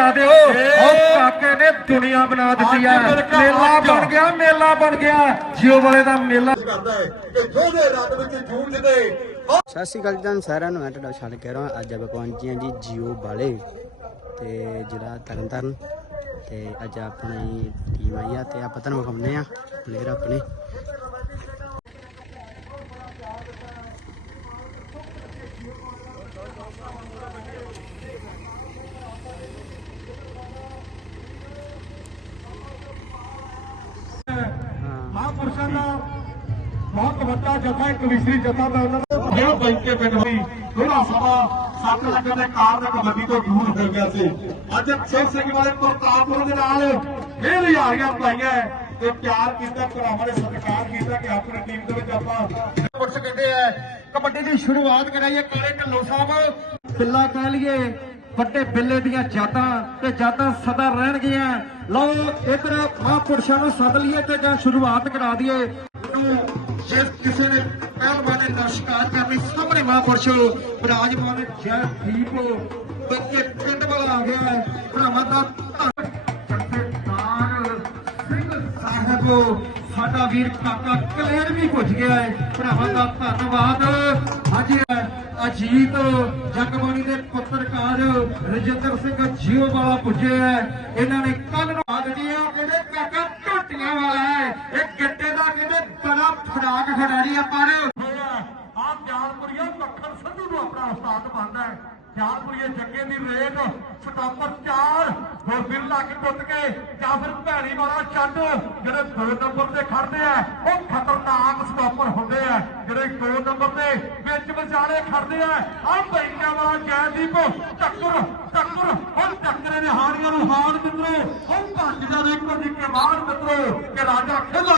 ਲਾ ਦਿਓ। ਉਹ ਕਾਕੇ ਨੇ ਦੁਨੀਆ ਬਣਾ ਦਿੱਤੀ ਬਿਲਕੁਲ ਮੇਲਾ। ਬਣ ਗਿਆ ਮੇਲਾ ਬਣ ਗਿਆ। ਜਿਓ ਵਾਲੇ ਦਾ ਮੇਲਾ ਕਰਦਾ ਹੈ ਕਿ ਜਿਹਦੇ ਰੰਗ ਵਿੱਚ ਜੂਝਦੇ ਸਤਿ ਸ਼੍ਰੀ ਅਕਾਲ ਜੀ ਸਾਰਿਆਂ ਨੂੰ ਮੈਂ ਤੁਹਾਡਾ ਛੱਡ ਕੇ ਰਹਾ ਅੱਜ ਆਪਾਂ ਪਹੁੰਚੇ ਹਾਂ ਜੀ ਜੀਓ ਵਾਲੇ ਤੇ ਜ਼ਿਲ੍ਹਾ ਤਰਨਤਾਰਨ। ਤੇ ਅੱਜ ਆਪਣੀ ਟੀਮ ਆਈ ਆ ਤੇ ਆਪਾਂ ਤੁਹਾਨੂੰ ਵਿਖਾਉਂਦੇ ਆ ਪਲੇਅਰ ਆਪਣੇ। ਮਹਾਂਪੁਰਸ਼ਾਂ ਦਾ ਬਹੁਤ ਵੱਡਾ ਜਥਾ ਇੱਕ ਵਿਸ਼ਰੀ ਜਥਾ ਦਾ ਉਹਨਾਂ ਦਾ ਜਿਹੜਾ ਬੈਂਕੇ ਪਿੰਡ ਹੋਈ ਥੋੜਾ ਸਭਾ ਸੱਤ ਲੱਗਣ ਦੇ ਕਾਰਨ ਕਬੱਡੀ ਤੋਂ ਦੂਰ ਹੋ ਗਿਆ ਸੀ। ਅੱਜ ਸ਼ੇਰ ਸਿੰਘ ਵਾਲੇ ਦੇ ਨਾਲ ਪਾਈਆਂ ਤੇ ਪਿਆਰ ਕੀਤਾ ਭਰਾਵਾਂ ਨੇ ਸਤਿਕਾਰ ਕੀਤਾ ਕਿ ਆਪਣੀ ਟੀਮ ਦੇ ਵਿੱਚ ਆਪਾਂ ਪੁਰਸ਼ ਕਹਿੰਦੇ ਆ। ਕਬੱਡੀ ਦੀ ਸ਼ੁਰੂਆਤ ਕਰਾਈਏ ਕਾਲੇ ਢੱਲੋ ਸਾਹਿਬ। ਬਿੱਲਾ ਕਹਿ ਲਈਏ ਵੱਡੇ ਬਿੱਲੇ ਦੀਆਂ ਜਾਤਾਂ ਤੇ ਜਾਤਾਂ ਸਦਾ ਰਹਿਣਗੀਆਂ ਲਓ, ਇਧਰ ਮਹਾਂਪੁਰਸ਼ਾਂ ਨੂੰ ਸੱਦ ਲਈਏ ਤੇ ਜਾਂ ਸ਼ੁਰੂਆਤ ਕਰਾ ਦਈਏ। ਜੇ ਕਿਸੇ ਨੇ ਪਹਿਲਵਾਨ ਨੇ ਨਮਸਕਾਰ ਕਰਨੀ ਸਾਹਮਣੇ ਮਹਾਂਪੁਰਸ਼ ਵਿਰਾਜਮਾਨ ਜੈ ਦੀਪ, ਬੱਚੇ ਪਿੰਡ ਵਾਲਾ ਆ ਗਿਆ ਹੈ ਭਰਾਵਾਂ ਦਾ ਧੰਨਵਾਦ। ਸਿੰਘ ਸਾਹਿਬ ਸਾਡਾ ਵੀਰ ਕਾਕਾ ਕਲੇਰ ਵੀ ਪੁੱਜ ਗਿਆ ਹੈ ਭਰਾਵਾਂ ਦਾ ਧੰਨਵਾਦ। ਹਾਂਜੀ ਅਜੀਤ ਜਗਬਾਣੀ ਦੇ ਪੱਤਰਕਾਰ ਰਜਿੰਦਰ ਸਿੰਘ ਜੀਓ ਵਾਲਾ ਪੁੱਜੇ ਹੈ ਇਹਨਾਂ ਨੇ ਕੱਲ ਨੂੰ ਆ ਦਿੱਤੀ ਆ ਕਹਿੰਦੇ ਕਾਕਾ ਝੋਟੀਆਂ ਵਾਲਾ ਹੈ ਇਹ ਗੱਡੇ ਦਾ ਕਹਿੰਦੇ ਬੜਾ ਫੜਾਕ ਖਿਡਾਰੀ ਆ ਪਰ ਆ ਗਿਆਨਪੁਰੀਆ ਮੱਖਣ ਸੰਧੂ ਨੂੰ ਆਪਣਾ ਉਸਤਾਦ ਮੰਨਦਾ ਹੈ ਗਿਆਨਪੁਰੀਏ ਜੱਗੇ ਦੀ ਰੇਡ ਸਟਾਪਰ 4 ਗੁਰਬੀਰ ਲਾ ਟੁੱਟ ਕੇ, ਜਾਂ ਫਿਰ ਭੈਣੀ ਵਾਲਾ ਛੱਡ, ਜਿਹੜੇ 2 ਨੰਬਰ ਤੇ ਖੜਦੇ ਆ, ਉਹ ਖਤਰਨਾਕ ਸਟਾਪਰ ਹੁੰਦੇ ਆ। ਜਿਹੜੇ 2 ਨੰਬਰ ਤੇ ਵਿੱਚ ਵਿਚਾਲੇ ਖੜਦੇ ਆ ਆ ਬੈਂਕਾ ਵਾਲਾ ਜੈਦੀਪ ਟੱਕਰ ਟੱਕਰ ਉਹ ਟੱਕਰੇ ਨੇ ਹਾਰੀਆਂ ਨੂੰ ਹਾਰ ਮਿੱਤਰੋ ਉਹ ਭੱਜਦਾ ਦੇ ਇੱਕੋ ਜਿੱਕੇ ਬਾਹਰ ਮਿੱਤਰੋ, ਕਿ ਰਾਜਾ ਖੇਲਾ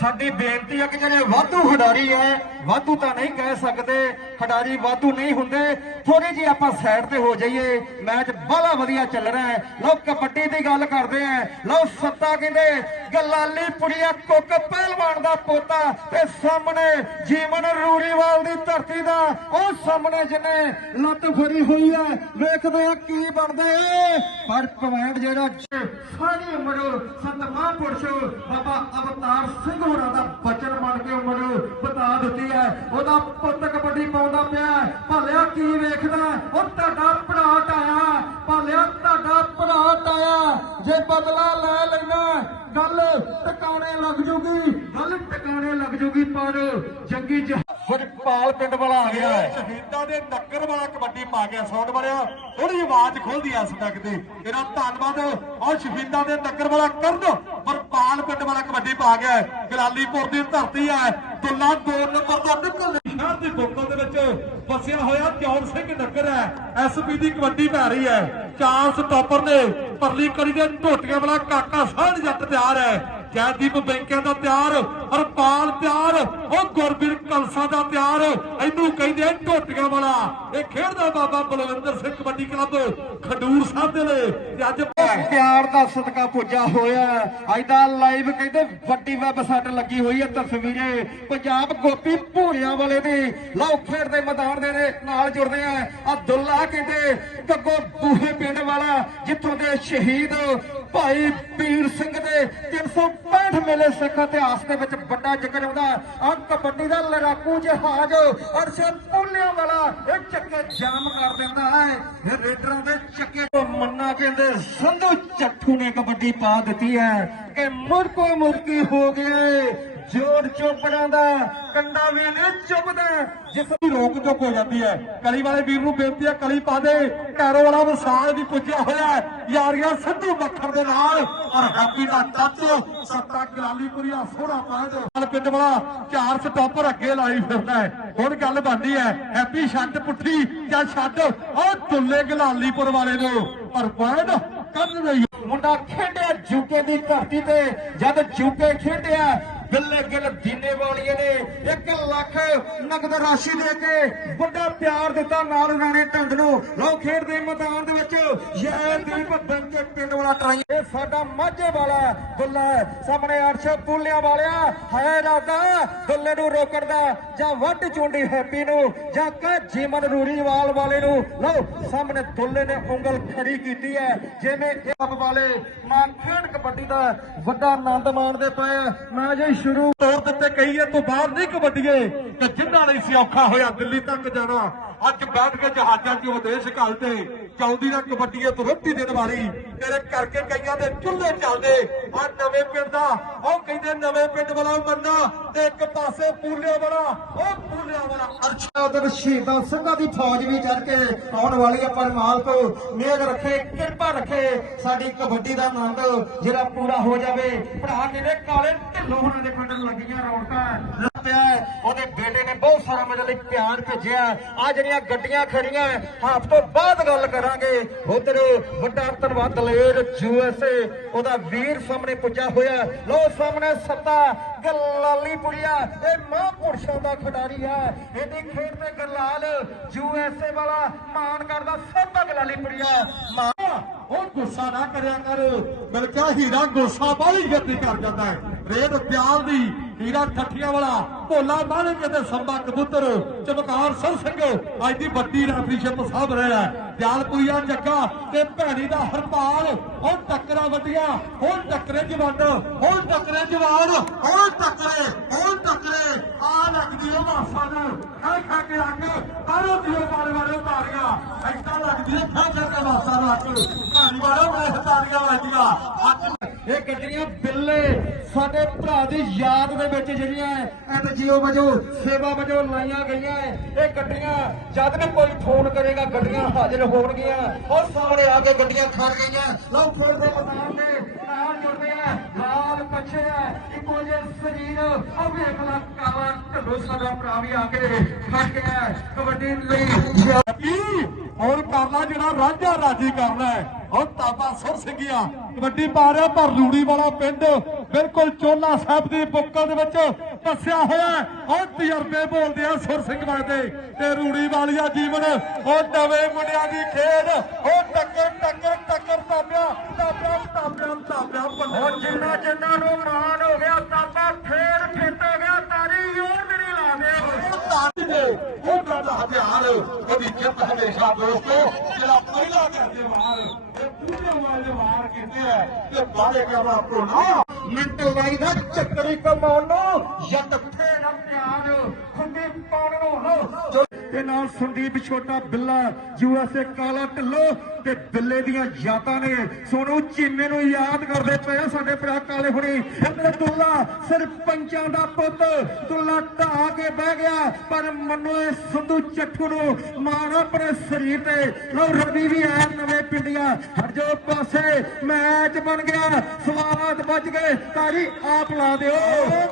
ਸਾਡੀ ਬੇਨਤੀ ਹੈ ਕਿ ਜਿਹੜੇ ਵਾਧੂ ਖਿਡਾਰੀ ਹੈ ਵਾਧੂ ਤਾਂ ਨਹੀਂ ਕਹਿ ਸਕਦੇ ਖਿਡਾਰੀ ਵਾਧੂ ਨਹੀਂ ਹੁੰਦੇ। ਥੋੜੀ ਜਿਹੀ ਆਪਾਂ ਸਾਈਡ ਤੇ ਹੋ ਜਾਈਏ। ਮੈਚ ਬੜਾ ਵਧੀਆ ਚੱਲ ਰਿਹਾ ਹੈ। ਲਓ ਕਬੱਡੀ ਦੀ ਗੱਲ ਕਰਦੇ ਆ ਲਓ ਸੱਤਾ ਕਹਿੰਦੇ, ਗਲਾਲੀ ਪੁੜੀਆ ਕੁੱਕ ਪਹਿਲਵਾਨ ਦਾ ਪੋਤਾ ਤੇ ਸਾਹਮਣੇ ਜੀਵਨ ਰੂੜੀਵਾਲ ਦੀ ਧਰਤੀ ਦਾ। ਉਹ ਸਾਹਮਣੇ ਜਿਹਨੇ ਲੱਤ ਫੜੀ ਹੋਈ ਹੈ। ਵੇਖਦੇ ਆ ਕੀ ਬਣਦੇ। ਪਰ ਪੁਆਇੰਟ ਜਿਹੜਾ ਸਾਰੀ ਉਮਰ ਸੰਤ ਮਹਾਂਪੁਰਸ਼ ਬਾਬਾ ਅਵਤਾਰ ਸਿੰਘ ਹੋਰਾਂ ਦਾ ਬਚਨ ਮੰਨ ਕੇ ਉਮਰ ਬਤਾ ਦਿੱਤੀ ਹੈ। ਉਹਦਾ ਪੁੱਤ ਕਬੱਡੀ ਪਾਉਂਦਾ ਪਿਆ। ਭਲਿਆ ਕੀ ਵੇਖਦਾ? ਉਹ ਤੁਹਾਡਾ ਭਰਾਟ ਆਇਆ। ਭਾਲਿਆ ਤੁਹਾਡਾ ਭਰਾਟ ਆਇਆ ਜੇ ਬਦਲਾ ਲੈ ਲੈਣਾ ਗੱਲ ਟਿਕਾਣੇ ਲੱਗ ਜੂਗੀ। ਗੱਲ ਟਿਕਾਣੇ ਲੱਗ ਜੂਗੀ ਪਰ ਜੰਗੀ ਜਹਾਜ਼ ਪਿੰਡ ਵਾਲਾ ਆ ਗਿਆ ਹੈ। ਸ਼ਹੀਦਾਂ ਦੇ ਨੱਕਰ ਵਾਲਾ ਕਬੱਡੀ ਪਾ ਗਿਆ ਸਾਊਂਡ ਮਾਰਿਆ ਥੋੜੀ ਆਵਾਜ਼ ਖੋਲਦੀ ਐ ਸਟਕ ਤੇ ਇਹਦਾ ਧੰਨਵਾਦ। ਔਰ ਸ਼ਹੀਦਾਂ ਦੇ ਨੱਕਰ ਵਾਲਾ ਕਰਨ ਵਰਪਾਲ ਪਿੰਡ ਵਾਲਾ ਕਬੱਡੀ ਪਾ ਗਿਆ। ਗਲਾਲੀਪੁਰ ਦੀ ਧਰਤੀ ਹੈ ਦੁੱਲਾ ਦੋ ਨੰਬਰ ਦਾ ਨਿਕਲ ਸ਼ਹਿਰ ਦੀ ਬੋਕਲ ਦੇ ਵਿੱਚ ਵਸਿਆ ਹੋਇਆ ਚੌਰ ਸਿੰਘ ਨਗਰ ਹੈ। ਐਸਪੀ ਦੀ ਕਬੱਡੀ ਪੈ ਰਹੀ ਹੈ। ਚਾਂਸ ਸਟਾਪਰ ਨੇ। ਪਰਲੀ ਕੜੀ ਦੇ ਢੋਟੀਆਂ ਵਾਲਾ ਕਾਕਾ ਸਾਧ ਜੱਟ ਤਿਆਰ ਹੈ। ਜੈਦੀਪ ਬੈਂਕਿਆਂ ਦਾ ਤਿਆਰ, ਹਰਪਾਲ ਤਿਆਰ, ਉਹ ਗੁਰਬੀਰ ਕਲਸਾ ਦਾ ਤਿਆਰ। ਇਹਨੂੰ ਕਹਿੰਦੇ ਆ ਵਾਲਾ। ਇਹ ਖੇਡਦਾ ਬਾਬਾ ਬਲਵਿੰਦਰ ਸਿੰਘ ਕਬੱਡੀ ਕਲੱਬ, ਖਡੂਰ ਸਾਹਿਬ ਦੇ ਲਈ। ਤੇ ਅੱਜ ਪਿਆਰ ਦਾ ਸਦਕਾ ਪੁੱਜਾ ਹੋਇਆ ਅੱਜ ਦਾ ਲਾਈਵ ਕਹਿੰਦੇ ਵੱਡੀ ਵੈਬਸਾਈਟ ਲੱਗੀ ਹੋਈ ਹੈ ਤਸਵੀਰੇ। ਪੰਜਾਬ ਗੋਪੀ ਭੂਰਿਆਂ ਵਾਲੇ ਦੀ। ਲਓ, ਖੇਡ ਦੇ ਮੈਦਾਨ ਦੇ ਦੇ ਨਾਲ ਜੁੜਦੇ ਆ। ਅਬਦੁੱਲਾ ਕਹਿੰਦੇ, ਗੱਗੋ ਬੂਹੇ ਪਿੰਡ ਵਾਲਾ, ਜਿੱਥੋਂ ਦੇ ਸ਼ਹੀਦ ਭਾਈ ਪੀਰ ਸਿੰਘ ਦੇ 365 ਮੇਲੇ ਸਿੱਖ ਇਤਿਹਾਸ ਦੇ ਵਿੱਚ ਵੱਡਾ ਜ਼ਿਕਰ ਆਉਂਦਾ ਆ ਕਬੱਡੀ ਦਾ ਲੜਾਕੂ ਜਹਾਜ਼ ਅਰਸ਼ਦ ਪੁੱਲਿਆਂ ਵਾਲਾ ਇਹ ਚੱਕੇ ਜਾਮ ਕਰ ਦਿੰਦਾ ਹੈ। ਇਹ ਰੇਡਰਾਂ ਦੇ ਚੱਕੇ ਤੋਂ ਮੰਨਾ ਕਹਿੰਦੇ, ਸੰਧੂ ਚੱਠੂ ਨੇ ਕਬੱਡੀ ਪਾ ਦਿੱਤੀ ਹੈ ਕਿ ਮੁਰਕੋ ਮੁਰਕੀ ਹੋ ਗਏ ਜੋੜ ਚੋਪੜਾਂ ਦਾ ਕੰਡਾ ਵੀ ਨਹੀਂ ਚੁੱਭਦਾ, ਜਿਸ ਦੀ ਰੋਕ ਟੋਕ ਹੋ ਜਾਂਦੀ ਹੈ। ਕਲੀ ਵਾਲੇ ਵੀਰ ਨੂੰ ਬੇਨਤੀ ਹੈ, ਕਲੀ ਪਾ ਦੇ। ਕੈਰੋ ਵਾਲਾ ਵਸਾਲ ਵੀ ਪੁੱਜਿਆ ਹੋਇਆ ਯਾਰੀਆਂ ਸਿੱਧੂ ਮੱਖਰ ਦੇ ਨਾਲ। ਔਰ ਹੈਪੀ ਦਾ ਚਾਚੋ, ਸੱਤਾ ਗਲਾਲੀਪੁਰੀਆ ਸੋਹਣਾ ਪਾਇਦ ਨਾਲ ਪਿੰਡ ਵਾਲਾ ਚਾਰ ਸਟਾਪਰ ਅੱਗੇ ਲਾਈ ਫਿਰਦਾ ਹੈ। ਹੁਣ ਗੱਲ ਬਣਦੀ ਹੈ ਹੈਪੀ ਛੱਡ ਪੁੱਠੀ ਜਾਂ ਛੱਡ? ਉਹ ਦੁੱਲੇ ਗਲਾਲੀਪੁਰ ਵਾਲੇ ਨੂੰ। ਪਰ ਪੁਆਇੰਟ ਕਰਨ ਰਹੀ ਮੁੰਡਾ ਖੇਡਿਆ ਜੂਕੇ ਦੀ ਧਰਤੀ ਤੇ। ਜਦ ਜੂਕੇ ਖੇਡਿਆ ਬਿੱਲੇ ਗਿੱਲ ਦੀਨੇ ਵਾਲੀਏ ਨੇ 1 ਲੱਖ ਨਗਦ ਰਾਸ਼ੀ ਦੇ ਕੇ ਵੱਡਾ ਪਿਆਰ ਦਿੱਤਾ ਨਾਲ ਰਾਣੇ ਢੰਡ ਨੂੰ। ਲਓ ਖੇਡ ਦੇ ਮੈਦਾਨ ਦੇ ਵਿੱਚ ਜੈਦੀਪ ਬੰਕੇ ਪਿੰਡ ਵਾਲਾ ਟਰਾਈ। ਇਹ ਸਾਡਾ ਮਾਝੇ ਵਾਲਾ ਦੁੱਲਾ ਸਾਹਮਣੇ ਅਰਸ਼ ਪੁੱਲਿਆਂ ਵਾਲਿਆ। ਹੈ ਰਾਦਾ ਦੁੱਲੇ ਨੂੰ ਰੋਕਣ ਦਾ ਜਾਂ ਵੱਡ ਚੁੰਡੀ ਹੈਪੀ ਨੂੰ ਜਾਂ ਕਹ ਜੀਵਨ ਰੂੜੀਵਾਲ ਵਾਲੇ ਨੂੰ? ਲਓ, ਸਾਹਮਣੇ ਦੁੱਲੇ ਨੇ ਉਂਗਲ ਖੜੀ ਕੀਤੀ ਹੈ। ਜਿਵੇਂ ਆਪ ਵਾਲੇ ਮਾਂ ਖੇਡ ਕਬੱਡੀ ਦਾ ਵੱਡਾ ਆਨੰਦ ਮਾਣਦੇ ਪਏ ਮੈਂ ਜੀ ਸ਼ੁਰੂ ਤੌਰ ਦਿੱਤੇ ਕਹੀਏ ਤੋਂ ਬਾਹਰ ਨਹੀਂ ਕਬੱਡੀਏ ਕਿ ਜਿੰਨਾ ਨਹੀਂ ਸੀ ਔਖਾ ਹੋਇਆ ਦਿੱਲੀ ਤੱਕ ਜਾਣਾ ਅੱਜ ਬੈਠ ਕੇ ਜਹਾਜ਼ਾਂ 'ਚ ਵਿਦੇਸ਼ ਘਲਦੇ ਚਾਉਂਦੀ ਨਾ ਕਬੱਡੀਏ ਤੋਂ ਰੋਟੀ ਦੇਣ ਵਾਲੀ ਤੇਰੇ ਕਰਕੇ ਕਈਆਂ ਦੇ ਚੁੱਲ੍ਹੇ ਚੱਲਦੇ। ਆ ਨਵੇਂ ਪਿੰਡ ਦਾ, ਉਹ ਕਹਿੰਦੇ ਨਵੇਂ ਪਿੰਡ ਵਾਲਾ ਮੰਨਾ ਤੇ ਇੱਕ ਪਾਸੇ ਪੂਲਿਆ ਵਾਲਾ, ਉਹ ਪੂਲਿਆ ਵਾਲਾ। ਅਰਸ਼ਾ ਉਧਰ ਸ਼ਹੀਦਾਂ ਸਿੰਘਾਂ ਦੀ ਫੌਜ ਵੀ ਚੜ ਕੇ ਆਉਣ ਵਾਲੀ ਹੈ ਪਰਮਾਲ ਤੋਂ ਮੇਰ ਰੱਖੇ, ਕਿਰਪਾ ਰੱਖੇ, ਸਾਡੀ ਕਬੱਡੀ ਦਾ ਆਨੰਦ ਜਿਹੜਾ ਪੂਰਾ ਹੋ ਜਾਵੇ। ਭਰਾ ਜਿਹੜੇ ਕਾਲੇ ਢਿੱਲੋਂ ਉਹਨਾਂ ਦੇ ਪਿੰਡ ਲੱਗੀਆਂ ਰੌਣਕਾਂ। ਪਿਆ ਉਹਦੇ ਬੇਟੇ ਨੇ ਬਹੁਤ ਸਾਰਾ ਮੇਰੇ ਲਈ ਪਿਆਰ ਭੇਜਿਆ। ਆ ਜਿਹੜੀਆਂ ਗੱਡੀਆਂ ਖੜੀਆਂ ਹਾਫ ਤੋਂ ਬਾਅਦ ਗੱਲ ਕਰਾਂਗੇ। ਉਧਰ ਵੱਡਾ ਧੰਨਵਾਦ ਦਲੇਰ ਯੂਐਸਏ ਉਹਦਾ ਵੀਰ ਸਾਹਮਣੇ ਪੁੱਜਾ ਹੋਇਆ। ਲੋ ਸਾਹਮਣੇ ਸੱਤਾ, ਗਲਾਲੀ ਪੁਰੀਆ ਇਹ ਮਹਾਂਪੁਰਸ਼ਾਂ ਦਾ ਖਿਡਾਰੀ ਹੈ। ਇਹਦੀ ਖੇਡ ਤੇ ਗਰਲਾਲ ਯੂਐਸਏ ਵਾਲਾ ਮਾਣ ਕਰਦਾ, ਸੱਤਾ ਗਲਾਲੀ ਪੁਰੀਆ ਮਾਣ ਉਹ ਗੁੱਸਾ ਨਾ ਕਰਿਆ ਕਰ। ਮਿਲ ਕਿਹਾ ਹੀਰਾ ਗੁੱਸਾ ਬਾਹਲੀ ਜੱਤੀ ਕਰ ਜਾਂਦਾ ਹੈ। ਰੇਡ ਪਿਆਲ ਦੀ ਹੀਰਾ ਠੱਠੀਆਂ ਵਾਲਾ, ਭੋਲਾ ਮਾਨੇ ਕਿਤੇ ਸੰਭਾ ਕਬੂਤਰ, ਚਮਕਾਰ ਸਰ ਸਿੰਘ, ਅੱਜ ਦੀ ਵੱਡੀ ਰੈਫਰੀਸ਼ਿਪ ਸਾਹਬ ਰਿਹਾ ਦਿਆਲਪੁਰੀਆ ਜੱਗਾ ਤੇ ਭੈਣੀ ਦਾ ਹਰਪਾਲ ਉਹ ਟੱਕਰਾਂ ਵੱਡੀਆਂ, ਹੁਣ ਟੱਕਰੇ ਜਵਾਨ, ਹੁਣ ਟੱਕਰੇ ਜਵਾਨ, ਹੁਣ ਟੱਕਰੇ ਹੁਣ ਟੱਕਰੇ। ਆ ਲੱਗਦੀ ਉਹ ਮਾਸਾ ਨੂੰ। ਖਾ ਖਾ ਕੇ ਅੱਗ, ਬਾਹਰੋਂ ਦਿਓ ਮਾਰੇ ਮਾਰੇ ਤਾਰੀਆਂ ਐਦਾਂ ਲੱਗਦੀ ਹੈ ਖਾ ਖਾ ਕੇ ਮਾਸਾ ਨੂੰ ਅੱਗ। ਭਾਰੀ ਮੈਂ ਤਾਰੀਆਂ ਵੱਜੀਆਂ। ਅੱਗ ਇਹ ਗੱਡੀਆਂ ਬਿੱਲੇ ਸਾਡੇ ਭਰਾ ਦੀ ਯਾਦ ਦੇ ਵਿੱਚ ਜਿਹੜੀਆਂ ਐਨਜੀਓ ਵਜੋਂ, ਸੇਵਾ ਵਜੋਂ ਲਾਈਆਂ ਗਈਆਂ ਇਹ ਗੱਡੀਆਂ, ਜਦ ਵੀ ਕੋਈ ਫੋਨ ਕਰੇਗਾ, ਗੱਡੀਆਂ ਹਾਜ਼ਰ ਹੋਣਗੀਆਂ। ਔਰ ਸਾਹਮਣੇ ਆ ਕੇ ਗੱਡੀਆਂ ਖੜ ਗਈਆਂ। ਲਓ, ਫੁੱਲ ਦੇ ਮੈਦਾਨ ਦੇ ਨਾਲ ਜੁੜਦੇ ਆ। ਲਾਲ ਪੱਛੇ ਆ ਇੱਕੋ ਜਿਹੇ ਸਰੀਰ। ਉਹ ਵੇਖ ਲਾ, ਕਾਲਾ ਢੱਲੋ ਸਾਡਾ ਭਰਾ ਵੀ ਆ ਕੇ ਖੜ ਗਿਆ ਕਬੱਡੀ ਲਈ ਕੀ? ਹੋਰ ਕਰਨਾ ਜਿਹੜਾ ਰਾਂਝਾ ਰਾਜੀ ਕਰਨਾ ਹੈ ਉਹ ਤਾਬਾ ਸੁਰ ਸਿੰਘੀਆਂ। ਕਬੱਡੀ ਪਾ ਰਿਹਾ ਪਰ ਰੂੜੀ ਵਾਲਾ ਪਿੰਡ ਬਿਲਕੁਲ ਚੋਲਾ ਸਾਹਿਬ ਦੀ ਬੁੱਕਲ ਦੇ ਵਿੱਚ ਦੱਸਿਆ ਹੋਇਆ ਹੈ। ਤਜਰਬੇ ਬੋਲਦੇ ਆ ਸੁਰ ਸਿੰਘ ਵਾਲੇ ਤੇ। ਰੂੜੀ ਵਾਲੀਆ ਜੀਵਨ ਉਹ ਨਵੇਂ ਮੁੰਡਿਆਂ ਦੀ ਖੇਡ ਉਹ ਟੱਕਰ ਟੱਕਰ ਟੱਕਰ ਤਾਬਿਆ ਤਾਬਿਆ ਤਾਬਿਆ ਤਾਬਿਆ ਉਹ ਜਿੰਨਾ ਜਿੰਨਾ ਨੂੰ ਮਾਣ ਹੋ ਗਿਆ, ਤਾਬਾ ਫੇਰ ਫਿੱਟ ਹੋ ਗਿਆ। ਤਾਰੀ ਯੋਰ ਮੇਰੀ ਦੇ ਤਾਜ ਦੇ ਹਥਿਆਰ ਉਹਦੀ ਜਿੱਤ ਹਮੇਸ਼ਾ ਦੋਸਤੋ ਜਿਹੜਾ ਪਹਿਲਾ ਕਰਦੇ ਵਾਰ ਇਹ ਪੂਰੇ ਵਾਲੇ ਵਾਰ ਕੀਤੇ ਆ ਤੇ ਬਾਰੇ ਕਰਨਾ ਪ੍ਰੋਣਾ ਮਿੰਟ ਲਾਈ ਦਾ ਚੱਕਰੀ ਕਮਾਉਣ ਨੂੰ ਜੱਟ ਫੇਰ ਪਿਆਰ ਖੁੰਡੀ ਪਾਉਣ ਨੂੰ। ਲੋ ਤੇ ਨਾਲ ਸੰਦੀਪ ਛੋਟਾ ਬਿੱਲਾ ਯੂਐਸਏ ਕਾਲਾ ਢਿੱਲੋ ਤੇ ਬਿੱਲੇ ਦੀਆਂ ਯਾਦਾਂ ਨੇ ਸੋਨੂੰ ਚੀਮੇ ਨੂੰ ਯਾਦ ਕਰਦੇ ਪਏ ਸਾਡੇ ਭਰਾ ਕਾਲੇ ਹੁਣੀ ਇੱਧਰ ਦੁੱਲਾ ਸਰਪੰਚਾਂ ਦਾ ਪੁੱਤ ਦੁੱਲਾ ਢਾ ਕੇ ਬਹਿ ਗਿਆ ਪਰ ਮੰਨੋ ਇਹ ਸੰਧੂ ਚੱਠੂ ਨੂੰ ਮਾਣ ਆਪਣੇ ਸਰੀਰ ਤੇ ਲੋ ਰਵੀ ਵੀ ਆਇਆ ਨਵੇਂ ਪਿੰਡੀਆਂ ਹਟ ਜਾਓ ਪਾਸੇ ਮੈਚ ਬਣ ਗਿਆ ਸਵਾਦ ਵੱਜ ਗਏ ਤਾਰੀ ਆਪ ਲਾ ਦਿਓ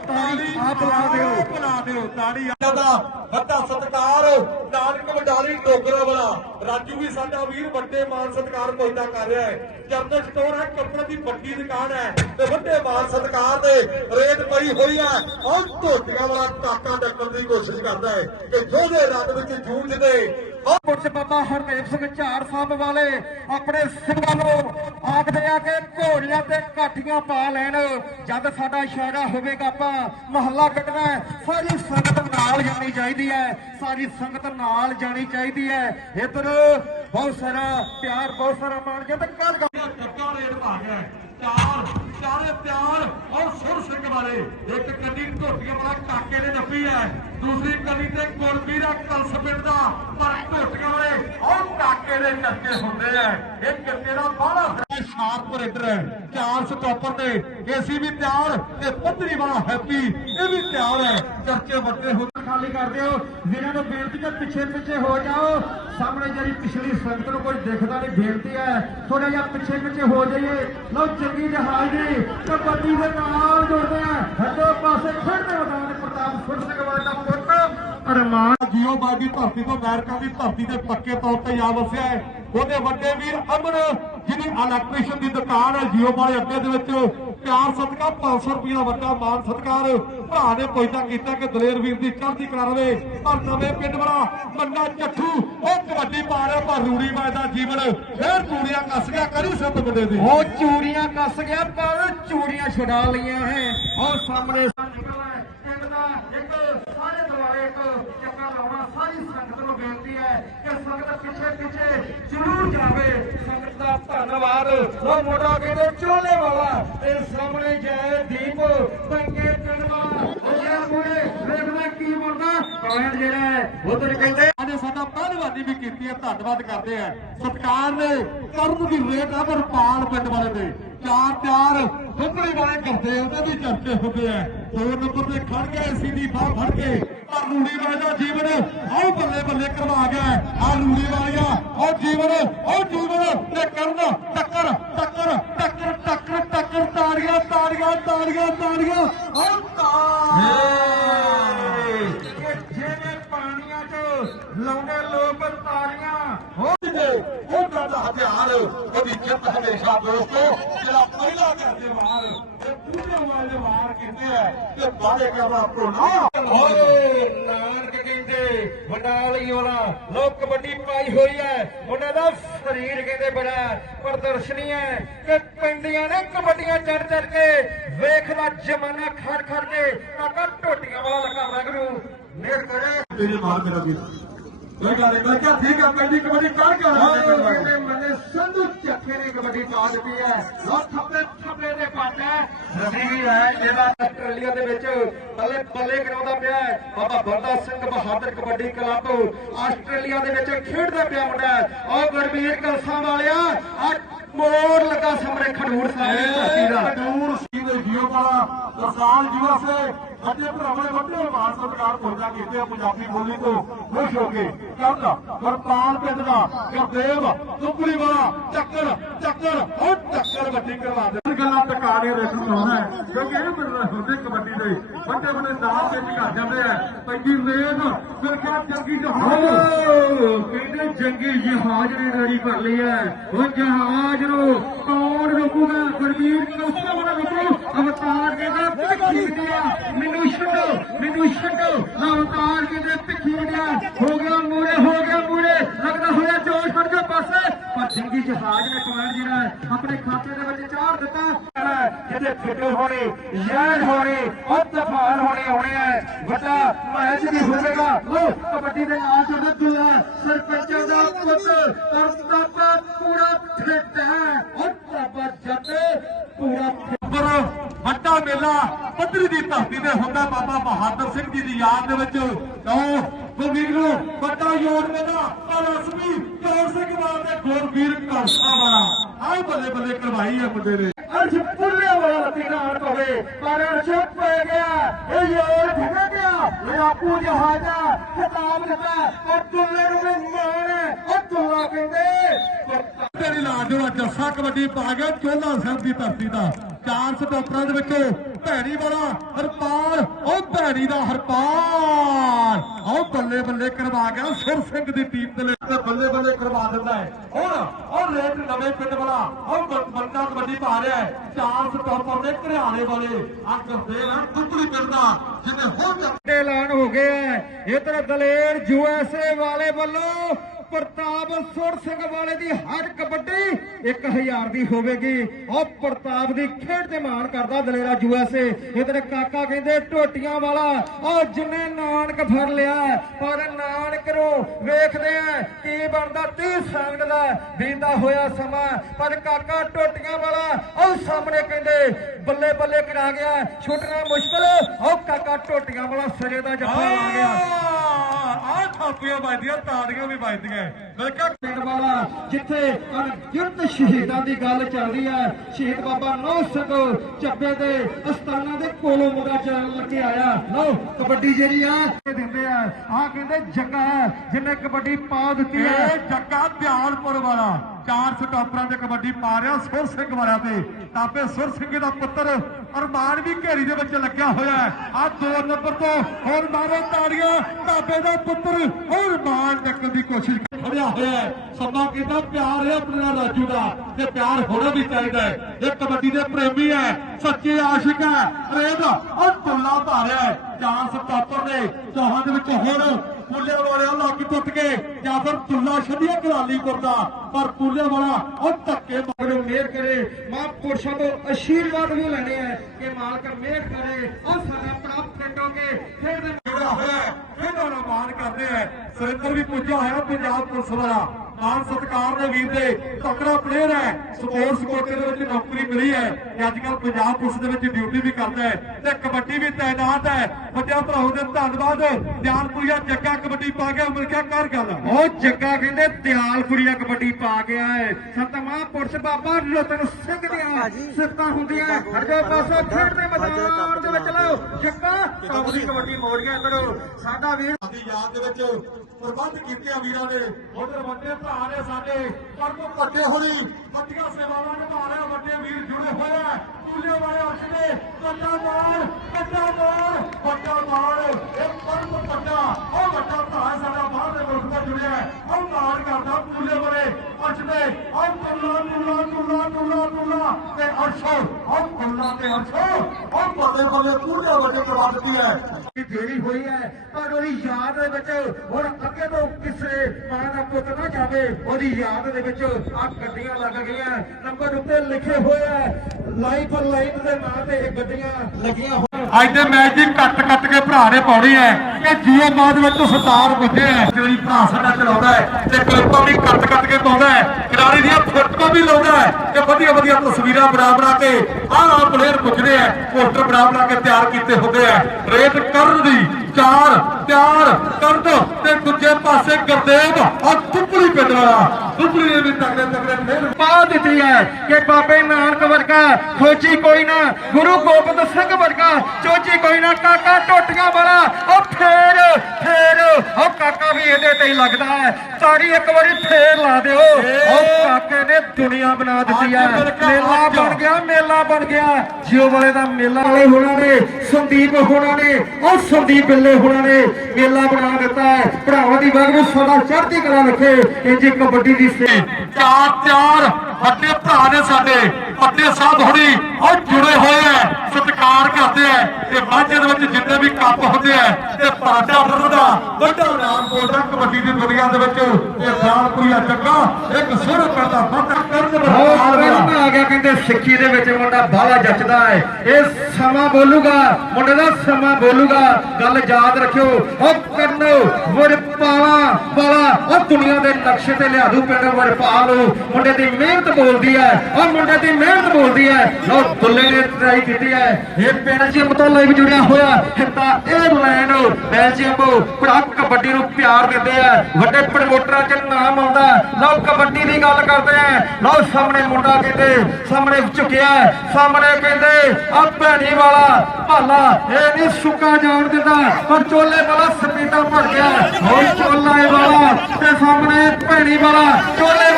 ਤਾਰੀ ਆਪ ਲਾ ਦਿਓ ਬਣਾ ਦਿਓ ਤਾੜੀ ਦਾ ਵੱਡਾ ਸਤਿਕਾਰ ਨਾਨਕ ਵਡਾਲੀ ਡੋਗਰਾ ਵਾਲਾ। ਰਾਜੂ ਵੀ ਸਾਡਾ ਵੀਰ ਵੱਡੇ ਮਾਨ ਸਤਿਕਾਰ ਪੁੱਜਦਾ ਕਰ ਰਿਹਾ ਹੈ। ਜਰਨਲ ਸਟੋਰ ਹੈ, ਕੱਪੜੇ ਦੀ ਵੱਡੀ ਦੁਕਾਨ ਹੈ ਤੇ ਵੱਡੇ ਮਾਨ ਸਤਿਕਾਰ ਦੇ ਰੇਟ ਪਈ ਹੋਈ ਹੈ। ਉਹ ਢੋਟੀਆਂ ਵਾਲਾ ਕਾਕਾ ਡੱਕਣ ਦੀ ਕੋਸ਼ਿਸ਼ ਕਰਦਾ ਹੈ ਕਿ ਜੋਦੇ ਰੱਦ ਵਿੱਚ ਜੂਝਦੇ ਉਹ ਬਾਬਾ ਹਰਦੇਵ ਸਿੰਘ ਝਾੜ ਸਾਹਿਬ ਵਾਲੇ ਆਪਣੇ ਸਿੰਘਾਂ ਨੂੰ ਆਖਦੇ ਆ ਕਿ ਘੋੜੀਆਂ ਤੇ ਕਾਠੀਆਂ ਪਾ ਲੈਣ। ਜਦ ਸਾਡਾ ਇਸ਼ਾਰਾ ਹੋਵੇਗਾ ਆਪਾਂ ਮਹੱਲਾ ਕੱਢਣਾ ਸਾਰੀ ਸੰਗਤ ਨਾਲ ਜਾਣੀ ਚਾਹੀਦੀ ਹੈ। ਸਾਰੀ ਸੰਗਤ ਨਾਲ ਜਾਣੀ ਚਾਹੀਦੀ ਹੈ। ਇਧਰ ਬਹੁਤ ਸਾਰਾ ਪਿਆਰ, ਬਹੁਤ ਸਾਰਾ ਮਾਣ। ਜਿੱਤ ਕੱਲ ਟੱਕਾ ਰੇਡ ਪਾ ਹੈ। ਚਾਰ ਚਾਰੇ ਪਿਆਰ ਔਰ ਸੁਰ ਸਿੰਘ ਵਾਲੇ। ਇੱਕ ਕੰਨੀ ਢੋਟੀਆਂ ਵਾਲਾ ਕਾਕੇ ਨੇ ਨੱਪੀ ਹੈ। ਦੂਸਰੀ ਕੰਨੀ ਤੇ ਗੁਰਬੀ ਦਾ ਕਲਸ ਪਿੰਡ ਦਾ। ਪਰ ਢੋਟੀਆਂ ਵਾਲੇ ਔਰ ਕਾਕੇ ਦੇ ਨੱਕੇ ਹੁੰਦੇ ਆ। ਇਹ ਕਿੱਤੇ ਦਾ ਬਾਹਲਾ ਸ਼ਾਰਪ ਰੇਡਰ ਹੈ ਚਾਰ ਸਟਾਪਰ ਨੇ ਏਸੀ ਵੀ ਤਿਆਰ ਤੇ ਪੱਧਰੀ ਵਾਲਾ ਹੈਪੀ, ਇਹ ਵੀ ਤਿਆਰ ਹੈ। ਚਰਚੇ ਵੱਡੇ ਹੋ ਖਾਲੀ ਕਰ ਦਿਓ। ਵੀਰਾਂ ਨੂੰ ਬੇਨਤੀ ਹੈ, ਪਿੱਛੇ ਪਿੱਛੇ ਹੋ ਜਾਓ। ਸਾਹਮਣੇ ਜਿਹੜੀ ਪਿਛਲੀ ਸੰਗਤ ਨੂੰ ਕੋਈ ਦਿਖਦਾ ਨਹੀਂ, ਬੇਨਤੀ ਹੈ ਥੋੜਾ ਜਿਹਾ ਪਿੱਛੇ ਪਿੱਛੇ ਹੋ ਜਾਈਏ। ਲਓ, ਚੰਗੀ ਜਹਾਜ਼ ਜੀ ਕਬੱਡੀ ਦੇ ਨਾਲ ਜੁੜਦੇ ਆ। ਹੱਦੋਂ ਪਾਸੇ ਖੜਦੇ ਮੈਦਾਨ ਪ੍ਰਤਾਪ ਸੁਰ ਸਿੰਘ ਵਾਲੇ ਦਾ ਪੁੱਤ। ਅਰਮਾਨ ਜੀਓ ਬਾਗੀ ਧਰਤੀ ਤੋਂ, ਅਮਰੀਕਾ ਦੀ ਧਰਤੀ ਤੇ ਪੱਕੇ ਤੌਰ ਤੇ ਯਾਦ ਵਸਿਆ ਹੈ। ਉਹਦੇ ਵੱਡੇ ਵੀਰ ਅਮਨ ਜਿਹਦੀ ਇਲੈਕਟ੍ਰੀਸ਼ੀਅਨ ਦੀ ਦੁਕਾਨ ਹੈ, ਜੀਓ ਵਾਲੇ ਅੱਡੇ ਦੇ ਵਿੱਚ। ਪਿਆਰ ਸਦਕਾ 500 ਰੁਪਏ ਦਾ ਵੱਡਾ ਮਾਨ ਸਤਿਕਾਰ ਭਰਾ ਨੇ ਪਹੁੰਚਾ ਕੀਤਾ ਕਿ ਦਲੇਰ ਵੀਰ ਦੀ ਚੜ੍ਹਦੀ ਕਲਾ ਰਵੇ। ਪਰ ਨਵੇਂ ਪਿੰਡ ਵਾਲਾ ਮੰਨਾ ਚੱਠੂ, ਉਹ ਕਬੱਡੀ ਪਾ ਰਿਹਾ, ਪਰ ਰੂੜੀ ਦਾ ਜੀਵਨ ਫੇਰ ਚੂੜੀਆਂ ਕੱਸ ਗਿਆ, ਕਰੀ ਸੱਤ ਮੁੰਡੇ ਦੀ। ਉਹ ਚੂੜੀਆਂ ਕੱਸ ਗਿਆ, ਪਰ ਚੂੜੀਆਂ ਛੁਡਾ ਲਈਆਂ ਹੈ। ਉਹ ਸਾਹਮਣੇ ਪਿੰਡ ਦਾ ਇੱਕ ਸਾਰੇ ਦੁਆਰੇ ਇੱਕ ਚੱਕਰ ਲਾਉਣਾ ਸਾਰੀ ਸੰਗਤ ਨੂੰ ਬੇਨਤੀ ਹੈ ਕਿ ਸੰਗਤ ਪਿੱਛੇ ਜ਼ਰੂਰ ਜਾਵੇ। ਸੰਗਤ ਦਾ ਧੰਨਵਾਦ। ਉਹ ਮੋਢਾ ਕਹਿੰਦੇ ਚੋਲੇ ਵਾਲਾ। ਤੇ ਸਾਹਮਣੇ ਜੈ ਦੀਪ ਪੰਗੇ ਪਿੰਡ ਵਾਲਾ ਮੋੜੇ ਵੇਖਦਾ ਕੀ ਬਣਦਾ ਪੁਆਇੰਟ ਜਿਹੜਾ ਹੈ ਉਧਰ ਕਹਿੰਦੇ ਅੱਜ ਸਾਡਾ ਪਹਿਲਵਾਨੀ ਵੀ ਕੀਤੀ ਹੈ ਧੰਨਵਾਦ ਕਰਦੇ ਆ। ਸਤਕਾਰ ਨੇ ਕਰਨ ਦੀ ਰੇਟ ਆ ਰਪਾਲ ਪਿੰਡ ਵਾਲੇ ਦੇ। ਚਾਰ ਚਾਰ ਹੁਕੜੀ ਵਾਲੇ ਕਰਦੇ ਆ, ਉਹਦੇ ਵੀ ਚਰਚੇ ਹੁੰਦੇ ਆ। ਦੋ ਨੰਬਰ ਤੇ ਖੜ ਗਏ ਸੀ ਦੀ ਬਾਹ ਫੜ ਕੇ। ਪਰ ਰੂੜੀ ਵਾਲੇ ਜੀਵਨ ਆਹ ਬੱਲੇ ਬੱਲੇ ਕਰਵਾ ਗਿਆ ਆ ਰੂੜੀ ਵਾਲਿਆ ਉਹ ਜੀਵਨ ਉਹ ਜੀਵਨ। ਤੇ ਕਰਨ ਟੱਕਰ ਟੱਕਰ ਟੱਕਰ ਟੱਕਰ ਟੱਕਰ ਤਾੜੀਆਂ ਤਾੜੀਆਂ ਤਾੜੀਆਂ ਤਾੜੀਆਂ। ਤਾੜੀਆਂ ਕਿ ਜਿਵੇਂ ਪਾਣੀਆਂ 'ਚ ਲਾਉਂਦੇ ਲੋਕ ਤਾਰੀਆਂ ਹੋ ਉਹ ਦਾ ਹਥਿਆਰ ਉਹਦੀ ਜਿੱਤ ਹਮੇਸ਼ਾ ਦੋਸਤੋ ਜਿਹੜਾ ਪਹਿਲਾ ਕਰਦੇ ਵਾਰ ਇਹ ਪੂਰੇ ਵਾਲੇ ਵਾਰ ਕੀਤੇ ਆ ਤੇ ਬਾਰੇ ਕਰਨਾ ਭੁੱਲਣਾ ਓਏ ਨਾਨਕ ਕਹਿੰਦੇ ਵਡਾਲੀ ਵਾਲਾ ਲੋਕ ਕਬੱਡੀ ਪਾਈ ਹੋਈ ਹੈ। ਉਹਨਾਂ ਦਾ ਸਰੀਰ ਕਹਿੰਦੇ ਬੜਾ ਪ੍ਰਦਰਸ਼ਨੀ ਹੈ ਕਿ ਪਿੰਡੀਆਂ ਨੇ ਕਬੱਡੀਆਂ ਚੜ ਚੜ ਕੇ ਵੇਖਦਾ ਜਮਾਨਾ ਖੜ ਖੜ ਕੇ ਕਾਕਾ ਟੋਟੀਆਂ ਵਾਲਾ ਲੱਗਾ ਵੈਗਰੂ ਨੇੜ ਕਰੇ ਤੇਰੀ ਮਾਰ ਮੇਰਾ ਵੀਰ। ਕੋਈ ਗੱਲ ਨਹੀਂ ਮੈਂ ਕਿਹਾ ਠੀਕ ਆ ਪਹਿਲੀ ਕਬੱਡੀ ਕਰ ਕੇ ਆਉਣਾ ਓਏ ਕਹਿੰਦੇ ਮੰਨੇ ਸੰਧੂ ਚੱਕੇ ਨੇ ਕਬੱਡੀ ਪਾ ਦਿੱਤੀ ਹੈ। ਲੋ ਥੱਪੇ ਥੱਪੇ ਦੇ ਪਾਟਾ ਰਵੀ ਹੈ ਜਿਹੜਾ ਆਸਟ੍ਰੇਲੀਆ ਦੇ ਵਿੱਚ ਬੱਲੇ ਬੱਲੇ ਕਰਾਉਂਦਾ ਪਿਆ ਹੈ। ਬਾਬਾ ਬੰਦਾ ਸਿੰਘ ਬਹਾਦਰ ਕਬੱਡੀ ਕਲੱਬ ਆਸਟ੍ਰੇਲੀਆ ਦੇ ਵਿੱਚ ਖੇਡਦਾ ਪਿਆ ਮੁੰਡਾ ਉਹ ਗੁਰਮੀਰ ਕਲਸਾਂ ਵਾਲਿਆ ਆ ਮੋੜ ਲੱਗਾ ਸਾਹਮਣੇ ਖਡੂਰ ਸਾਹਿਬ ਦੀ ਧਰਤੀ ਦਾ ਖਡੂਰ ਸੀ ਦੇ ਜੀਓ ਦਸਾਲ ਯੂਐਸਏ ਵੱਡੇ ਭਰਾਵਾਂ ਨੇ ਵੱਡੇ ਮਾਨ ਸਤਿਕਾਰ ਪਹੁੰਚਾ ਕੀਤੇ ਆ ਪੰਜਾਬੀ ਬੋਲੀ ਤੋਂ ਖੁਸ਼ ਹੋ ਕੇ ਕਰਦਾ। ਹਰਪਾਲ ਪਿੰਡ ਦਾ ਗੁਰਦੇਵ ਦੁੱਗਲੀ ਵਾਲਾ ਚੱਕਰ ਚੱਕਰ ਉਹ ਚੱਕਰ ਵੱਡੀ ਕਰਵਾ ਦੇ। ਗੱਲਾਂ ਟਕਾਣੇ ਰੇਸ਼ਮ ਲਾਉਣਾ ਹੈ ਕਿਉਂਕਿ ਇਹ ਹੁੰਦੇ ਕਬੱਡੀ ਦੇ ਵੱਡੇ ਵੱਡੇ ਨਾਮ ਵਿੱਚ ਘਰ ਜਾਂਦੇ ਆ। ਪੈਂਦੀ ਰੇਸ ਫਿਰ ਕਿਹਾ ਚੰਗੀ ਜਹਾਜ਼। ਕਹਿੰਦੇ ਜੰਗੀ ਜਹਾਜ਼ ਨੇ ਰੈਡੀ ਕਰ ਲਈ ਹੈ। ਉਹ ਜਹਾਜ਼ ਨੂੰ ਕੌਣ ਰੋਕੂਗਾ? ਗੁਰਵੀਰ ਕੌਸਾ ਵਾਲਾ ਰੋਕੂ। ਅਵਤਾਰ ਕਹਿੰਦਾ ਭਿੱਖੀ ਗਿਆ ਮੈਨੂੰ ਛੱਡੋ ਮੈਨੂੰ ਛੱਡੋ। ਅਵਤਾਰ ਕਹਿੰਦੇ ਭਿੱਖੀ ਗਿਆ ਹੋ ਗਿਆ ਮੂਰੇ, ਹੋ ਗਿਆ ਮੂਰੇ। ਲੱਗਦਾ ਹੋਇਆ ਜੋਸ਼ ਫੜ ਗਿਆ ਪਾਸੇ। ਪਰ ਜੰਗੀ ਜਹਾਜ਼ ਨੇ ਕਮਾਂਡ ਜਿਹੜਾ ਆਪਣੇ ਖਾਤੇ ਦੇ ਵਿੱਚ ਚਾੜ ਦਿੱਤਾ। ਜਿਹਦੇ ਫਿੱਟੇ ਹੋਣੇ, ਯਾਰ ਹੋਣੇ ਉਹ ਤਫਾਨ ਹੋਣੇ ਹੋਣੇ ਹੈ ਵੱਡਾ ਮੈਚ ਵੀ ਹੋਵੇਗਾ। ਲੋ ਕਬੱਡੀ ਦੇ ਨਾਲ ਜੁੜਦੇ ਦੁਆ ਸਰਪੰਚਾਂ ਦਾ ਪੁੱਤ ਕਰਤਾਪਾ ਪੂਰਾ ਫਿੱਟ ਹੈ। ਉਹ ਤਾਪਾ ਜੱਟ, ਪੂਰਾ ਫਿੱਟ। ਵੱਡਾ ਮੇਲਾ ਪੱਧਰੀ ਦੀ ਧਰਤੀ ਤੇ ਹੁੰਦਾ ਬਾਬਾ ਬਹਾਦਰ ਸਿੰਘ ਜੀ ਦੀ ਯਾਦ ਦੇ ਵਿੱਚ। ਲਓ ਗੁਰਵੀਰ ਨੂੰ ਵੱਡਾ ਯੋਗ ਮੇਲਾ ਰਸਮੀ ਕਰੋੜ ਸਿੰਘ ਵਾਲਾ ਤੇ ਗੁਰਵੀਰ ਕਲਸਾ ਵਾਲਾ। ਆਹ ਬੱਲੇ ਬੱਲੇ ਕਰਵਾਈ ਹੈ ਮੁੰਡੇ ਨੇ। ਅਰਸ਼ ਪੁੱਲੇ ਵਾਲਾ ਲੱਤੀ ਨਾਲ ਪਵੇ ਪਰ ਅਰਸ਼ ਪੈ ਗਿਆ। ਇਹ ਯਾਰ ਠਗਾ ਗਿਆ ਲਾਪੂ ਜਹਾਜ਼ਾ ਖਿਤਾਬ ਦਿੱਤਾ ਔਰ ਦੁੱਲੇ ਨੂੰ ਵੀ ਮਾਣ ਉਹ ਦੁੱਲਾ ਕਹਿੰਦੇ ਤੇਰੀ ਲਾਡੋ ਜੱਸਾ ਕਬੱਡੀ ਪਾ ਗਿਆ ਚੋਲਾ ਸਾਹਿਬ ਦੀ ਧਰਤੀ ਦਾ। ਚਾਰ ਸਟੋਪਰਾਂ ਦੇ ਵਿੱਚੋਂ ਭੈਣੀ ਵਾਲਾ ਹਰਪਾਲ, ਉਹ ਭੈਣੀ ਦਾ ਹਰਪਾਲ। ਉਹ ਬੱਲੇ ਬੱਲੇ ਕਰਵਾ ਗਿਆ, ਸੁਰ ਸਿੰਘ ਦੀ ਟੀਮ ਦੇ ਲਈ ਬੱਲੇ ਬੱਲੇ ਕਰਵਾ ਦਿੰਦਾ ਹੈ। ਹੁਣ ਉਹ ਰੇਟ ਨਵੇਂ ਪਿੰਡ ਵਾਲਾ, ਉਹ ਬ- ਬੰਦਾ ਕਬੱਡੀ ਪਾ ਰਿਹਾ ਹੈ। ਚਾਰ ਸਟੋਪਰ ਦੇ ਘਰਿਆਲੇ ਵਾਲੇ ਆ ਕਰਦੇ ਆ ਦੁੱਗਲੀ ਪਿੰਡ ਦਾ ਜਿਹਨੇ ਹੁਣ ਐਲਾਨ ਹੋ ਗਏ ਹੈ। ਇਧਰ ਦਲੇਰ ਯੂਐਸਏ ਵਾਲੇ ਵੱਲੋਂ ਪ੍ਰਤਾਪ ਸੁਰ ਸਿੰਘ ਵਾਲੇ ਦੀ ਹਰ ਕਬੱਡੀ 1000 ਦੀ ਹੋਵੇਗੀ। ਉਹ ਪ੍ਰਤਾਪ ਦੀ ਖੇਡ ਤੇ ਮਾਣ ਕਰਦਾ ਦਲੇਰਾ ਯੂਐਸਏ ਇਧਰ ਕਾਕਾ ਕਹਿੰਦੇ ਟੋਟੀਆਂ ਵਾਲਾ, ਉਹ ਜਿੰਨੇ ਨਾਨਕ ਫੜ ਲਿਆ, ਪਰ ਨਾਨਕ ਨੂੰ ਵੇਖਦੇ ਆ ਕੀ ਬਣਦਾ 30 ਸੈਕਿੰਡ ਦਾ ਬੀਂਦਾ ਹੋਇਆ ਸਮਾਂ। ਪਰ ਕਾਕਾ ਟੋਟੀਆਂ ਵਾਲਾ, ਉਹ ਸਾਹਮਣੇ ਕਹਿੰਦੇ, ਬੱਲੇ ਬੱਲੇ ਕਰਾ ਗਿਆ, ਛੁੱਟਣਾ ਮੁਸ਼ਕਲ, ਉਹ ਕਾਕਾ ਟੋਟੀਆਂ ਵਾਲਾ ਸਿਰੇ ਦਾ ਜੱਫਾ ਆ ਗਿਆ। ਆ ਥਾਪੀਆਂ ਵੱਜਦੀਆਂ ਤਾੜੀਆਂ ਵੀ ਵੱਜਦੀਆਂ। ਮੈਂ ਪਿੰਡ ਵਾਲਾ, ਜਿੱਥੇ ਅਣਗਿਣਤ ਸ਼ਹੀਦਾਂ ਦੀ ਗੱਲ ਚੱਲਦੀ ਹੈ। ਸ਼ਹੀਦ ਬਾਬਾ ਨੌ ਸਿੰਘ ਚੱਬੇ ਦੇ ਅਸਤਾਨਾਂ ਦੇ ਕੋਲੋਂ ਮੁੰਡਾ ਚੱਲਣ ਲੱਗੇ ਆਇਆ। ਲਓ, ਕਬੱਡੀ ਜਿਹੜੀ ਆ ਦਿੰਦੇ ਆ। ਆ ਕਹਿੰਦੇ ਜੱਗਾ ਜਿਹਨੇ ਕਬੱਡੀ ਪਾ ਦਿੱਤੀ ਹੈ। ਜੱਗਾ ਧਿਆਨਪੁਰ ਵਾਲਾ। ਚਾਰ ਸਟਾਪਰਾਂ ਦੇ ਕਬੱਡੀ ਪਾ ਰਿਹਾ ਸੁਰ ਸਿੰਘ ਵਾਲਾ ਤੇ। ਤਾਪੇ ਸੁਰ ਸਿੰਘ ਦਾ ਪੁੱਤਰ ਅਰਮਾਨ ਵੀ ਘੇਰੀ ਦੇ ਵਿੱਚ ਲੱਗਿਆ ਹੋਇਆ ਹੈ। ਆ ਦੋ ਨੰਬਰ ਤੋਂ ਹੋਰ ਮਾਰੋ ਤਾੜੀਆਂ। ਤਾਪੇ ਦਾ ਪੁੱਤਰ ਅਰਮਾਨ ਡੱਕਣ ਦੀ ਕੋਸ਼ਿਸ਼ ਖੜਿਆ ਹੋਇਆ ਸਮਾਂ ਕਹਿੰਦਾ ਪਿਆਰ ਹੈ ਆਪਣੇ ਨਾਲ ਰਾਜੂ ਦਾ ਤੇ ਪਿਆਰ ਹੋਣਾ ਵੀ ਚਾਹੀਦਾ ਹੈ। ਇਹ ਕਬੱਡੀ ਦੇ ਪ੍ਰੇਮੀ ਹੈ, ਸੱਚੇ ਆਸ਼ਿਕ ਹੈ। ਰੇਡ ਔਰ ਟੁੱਲਾ ਧਾਰਿਆ ਚਾਂਸ ਟਾਪਰ ਨੇ ਚਾਹਾਂ ਦੇ ਵਿੱਚ ਹੁਣ ਪੁੱਲੇ ਵਾਲਿਆਂ ਲੱਗ ਟੁੱਟ ਕੇ ਜਾਂ ਫਿਰ ਟੁੱਲਾ ਛੱਡਿਆ ਕਰਾਲੀਪੁਰ ਕਰਦਾ ਪਰ ਪੁੱਲੇ ਵਾਲਾ, ਉਹ ਧੱਕੇ ਮਾਰ ਨੂੰ ਮਿਹਰ ਕਰੇ। ਮਹਾਂਪੁਰਸ਼ਾਂ ਤੋਂ ਆਸ਼ੀਰਵਾਦ ਵੀ ਲੈਣੇ ਆ ਕਿ ਮਾਲਕ ਮਿਹਰ ਕਰੇ। ਉਹ ਸਾਡਾ ਆਪਣਾ ਪਿੰਡੋਂ ਕੇ ਦੇ ਜੁੜਿਆ ਹੋਇਆ ਹੈ। ਦਾ ਮਾਣ ਕਰਦੇ ਆ। ਸੁਰਿੰਦਰ ਵੀ ਪੁੱਜਿਆ ਹੋਇਆ ਪੰਜਾਬ ਪੁਲਿਸ ਵਾਲਾ। ਮਾਨ ਸਤਕਾਰ ਦੇ ਵੀਰ ਦੇ ਤਕੜਾ ਪਲੇਅਰ ਹੈ। ਸਪੋਰਟਸ ਕੋਟੇ ਦੇ ਵਿੱਚ ਨੌਕਰੀ ਮਿਲੀ ਹੈ ਤੇ ਅੱਜ ਕੱਲ ਪੰਜਾਬ ਪੁਲਿਸ ਦੇ ਵਿੱਚ ਡਿਊਟੀ ਵੀ ਕਰਦਾ ਹੈ ਤੇ ਕਬੱਡੀ ਵੀ ਤਾਇਨਾਤ ਹੈ। ਵੱਡਿਆਂ ਭਰਾਵਾਂ ਦੇ ਧੰਨਵਾਦ। ਜਾਨਪੁਰੀਆ ਜੱਗਾ ਕਬੱਡੀ ਪਾ ਗਿਆ। ਮਿਲ ਗਿਆ ਕਰ ਗੱਲ ਉਹ ਜੱਗਾ ਕਹਿੰਦੇ ਦਿਆਲਪੁਰੀਆ ਕਬੱਡੀ ਪਾ ਗਿਆ ਹੈ। ਸੰਤ ਮਹਾਂਪੁਰਸ਼ ਬਾਬਾ ਰਤਨ ਸਿੰਘ ਦੀਆਂ ਸਿਫਤਾਂ ਹੁੰਦੀਆਂ ਹਰਦੇ ਪਾਸੋਂ ਖੇਡ ਦੇ ਮੈਦਾਨ ਦੇ ਵਿੱਚ ਲਓ। ਜੱਗਾ ਟੌਪ ਦੀ ਕਬੱਡੀ ਮੋੜ ਗਿਆ ਕਰੋ। ਸਾਡਾ ਵੀਰ ਦੀ ਯਾਦ ਦੇ ਵਿੱਚ ਪ੍ਰਬੰਧ ਕੀਤੇ ਆ ਵੀਰਾਂ ਨੇ। ਉਧਰ ਵੱਡੇ ਭਰਾ ਨੇ ਸਾਡੇ, ਪਰ ਤੋਂ ਵੱਡੇ ਹੋਈ ਵੱਡੀਆਂ ਸੇਵਾਵਾਂ ਨਿਭਾ ਰਹੇ ਵੱਡੇ ਵੀਰ ਜੁੜੇ ਹੋਏ ਆ। ਪੂਲੇ ਵਾਲੇ ਉੱਠ ਕੇ ਮਾਰ ਵੱਡਾ ਮਾਰ ਵੱਡਾ ਮਾਰ ਇਹ ਪਰਮ ਵੱਡਾ, ਉਹ ਵੱਡਾ ਭਰਾ ਸਾਡਾ ਬਾਹਰ ਦੇ ਮੁਲਕ ਦਾ ਜੁੜਿਆ ਉਹ ਮਾਰ ਕਰਦਾ ਪੂਲੇ ਵਾਲੇ ਉੱਠ ਉਹ ਟੁੱਲਾ ਟੁੱਲਾ ਟੁੱਲਾ ਟੁੱਲਾ ਟੁੱਲਾ ਤੇ ਅਰਸ਼ੋ। ਉਹ ਟੁੱਲਾ ਤੇ ਅਰਸ਼ੋ। ਉਹ ਬੱਲੇ ਬੱਲੇ ਪੂਲੇ ਵਾਲੇ ਕਰਵਾਉਂਦੀ ਹੈ। ਦੇਰੀ ਹੋਈ ਹੈ, ਪਰ ਉਹਦੀ ਯਾਦ ਦੇ ਵਿੱਚ ਹੁਣ ਅੱਗੇ ਤੋਂ ਕਿਸੇ ਮਾਂ ਦਾ ਪੁੱਤ ਨਾ ਜਾਵੇ। ਉਹਦੀ ਯਾਦ ਦੇ ਵਿੱਚ ਆ ਗੱਡੀਆਂ ਲੱਗ ਗਈਆਂ। ਨੰਬਰ ਉੱਤੇ ਲਿਖੇ ਹੋਏ ਹੈ ਲਾਈਫ ਲਾਈਨ ਦੇ ਨਾਂ ਤੇ ਗੱਡੀਆਂ ਲੱਗੀਆਂ ਅੱਜ ਦੇ ਮੈਚ ਦੀ ਕੱਟ ਕੱਟ ਕੇ ਭਰਾ ਨੇ ਪਾਉਣੀ ਹੈ ਕਿ ਜੀਓ ਬਾਦ ਵਿੱਚ ਸਤਾਰ ਪੁੱਜੇ ਹੈ। ਜਿਹੜੀ ਭਰਾ ਸਾਡਾ ਚਲਾਉਂਦਾ ਹੈ ਤੇ ਕਲਿੱਪਾਂ ਵੀ ਕੱਟ ਕੱਟ ਕੇ ਪਾਉਂਦਾ ਹੈ। ਖਿਡਾਰੀ ਦੀਆਂ ਫੋਟੋਆਂ ਵੀ ਲਾਉਂਦਾ ਹੈ ਤੇ ਵਧੀਆ ਵਧੀਆ ਤਸਵੀਰਾਂ ਬਣਾ ਬਣਾ ਕੇ ਆਹ ਆਹ ਪਲੇਅਰ ਪੁੱਜਦੇ ਆ ਪੋਸਟਰ ਬਣਾ ਬਣਾ ਕੇ ਤਿਆਰ ਕੀਤੇ ਹੁੰਦੇ ਆ ਰੇਤ ਕਰਨ ਦੀ ਚਾਰ ਤਿਆਰ ਕਰ ਤੇ ਦੂਜੇ ਪਾਸੇ ਗੁਰਦੇਵ ਔਰ ਟੁੱਪੜੀ ਪਿੰਡ ਵਾਲਾ ਟੁੱਪੜੀ ਵੀ ਤਗੜੇ ਤਗੜੇ ਫੇਰ ਪਾ ਦਿੱਤੀ ਹੈ ਕਿ ਬਾਬੇ ਨਾਨਕ ਵਰਗਾ ਖੋਜੀ ਕੋਈ ਨਾ, ਗੁਰੂ ਗੋਬਿੰਦ ਸਿੰਘ ਵਰਗਾ ਚੋਜੀ ਕੋਈ ਨਾ, ਕਾਕਾ ਟੋਟੀਆਂ ਵਾਲਾ, ਉਹ ਫੇਰ ਫੇਰ, ਉਹ ਕਾਕਾ ਇਹਦੇ ਤੇ ਹੀ ਲੱਗਦਾ ਹੈ। ਤਾੜੀ ਇੱਕ ਵਾਰੀ ਫੇਰ ਲਾ ਦਿਓ। ਉਹ ਕਾਕੇ ਨੇ ਦੁਨੀਆ ਬਣਾ ਦਿੱਤੀ ਹੈ। ਮੇਲਾ ਬਣ ਗਿਆ ਮੇਲਾ ਬਣ ਗਿਆ। ਜਿਉ ਵਾਲੇ ਦਾ ਮੇਲਾ ਵਾਲੇ ਹੋਣਾ ਨੇ ਸੰਦੀਪ ਹੋਣਾ ਨੇ ਉਹ ਸੰਦੀਪ ਬਿੱਲੇ ਹੋਣਾ ਨੇ ਮੇਲਾ ਬਣਾ ਦਿੱਤਾ ਹੈ। ਭਰਾਵਾਂ ਦੀ ਵਗ ਨੂੰ ਸਦਾ ਚੜ੍ਹਦੀ ਕਲਾ ਰੱਖੇ। ਇੰਜ ਕਬੱਡੀ ਦੀ ਸੇ ਚਾਰ ਚਾਰ ਵੱਡੇ ਭਰਾ ਨੇ ਸਾਡੇ ਵੱਡੇ ਸਾਹਿਬ ਹੁਣੀ ਉਹ ਜੁੜੇ ਹੋਏ ਐ ਸਤਿਕਾਰ ਕਰਦੇ ਐ ਤੇ ਮਾਝੇ ਦੇ ਵਿੱਚ ਜਿੰਨੇ ਵੀ ਕੱਪ ਹੁੰਦੇ ਐ ਤੇ ਪਾਡਾ ਦਾ ਵੱਡਾ ਨਾਮ ਕੋਟਾ ਕਬੱਡੀ ਦੀ ਦੁਨੀਆ ਦੇ ਵਿੱਚ ਇਹ ਜਾਨਪੁਰੀਆ ਜੱਗਾ ਇੱਕ ਸਿਰ ਕਰਦਾ ਵੱਡਾ ਕਰਨ ਬਹੁਤ ਆ ਗਿਆ ਕਹਿੰਦੇ ਸਿੱਖੀ ਦੇ ਵਿੱਚ ਮੁੰਡਾ ਬਾਹਲਾ ਜੱਚਦਾ ਹੈ ਇਹ ਸਮਾਂ ਬੋਲੂਗਾ ਮੁੰਡੇ ਦਾ ਸਮਾਂ ਬੋਲੂਗਾ। ਗੱਲ ਯਾਦ ਰੱਖਿਓ ਉਹ ਕਰਨੋ ਵਰਪਾਲਾ ਵਾਲਾ ਉਹ ਦੁਨੀਆ ਦੇ ਨਕਸ਼ੇ ਤੇ ਲਿਆ ਦੂ ਪਿੰਡ ਵਰਪਾਲ ਮੁੰਡੇ ਦੀ ਮਿਹਨਤ ਬੋਲਦੀ ਹੈ ਉਹ ਮੁੰਡੇ ਦੀ ਮਿਹਨਤ ਬੋਲਦੀ ਹੈ। ਲੋ ਦੁੱਲੇ ਨੇ ਟਰਾਈ ਕੀਤੀ ਹੈ। ਇਹ ਬੈਲਜੀਅਮ ਤੋਂ ਲਾਈਵ ਜੁੜਿਆ ਹੋਇਆ। ਹਿੰਦਾ 에ਅਰਲਾਈਨ ਬੈਲਜੀਅਮ ਬੜਾ ਕਬੱਡੀ ਨੂੰ ਪਿਆਰ ਦਿੰਦੇ ਆ। ਵੱਡੇ ਪ੍ਰਮੋਟਰਾਂ 'ਚ ਨਾਮ ਆਉਂਦਾ ਲਓ, ਕਬੱਡੀ ਦੀ ਗੱਲ ਕਰਦੇ ਆ। ਲਓ, ਸਾਹਮਣੇ ਮੁੰਡਾ ਕਹਿੰਦੇ, ਸਾਹਮਣੇ ਝੁਕਿਆ ਸਾਹਮਣੇ ਕਹਿੰਦੇ ਆ ਭੈਣੀ ਵਾਲਾ ਭਾਲਾ, ਇਹ ਨਹੀਂ ਸੁੱਕਾ ਜਾਣ ਦਿੰਦਾ। ਪਰ ਚੋਲੇ ਵਾਲਾ ਸਪੀਡਾ ਭਰ ਗਿਆ। ਹੋਰ ਚੋਲਾ ਵਾਲਾ ਤੇ ਸਾਹਮਣੇ ਭੈਣੀ ਵਾਲਾ, ਚੋਲੇ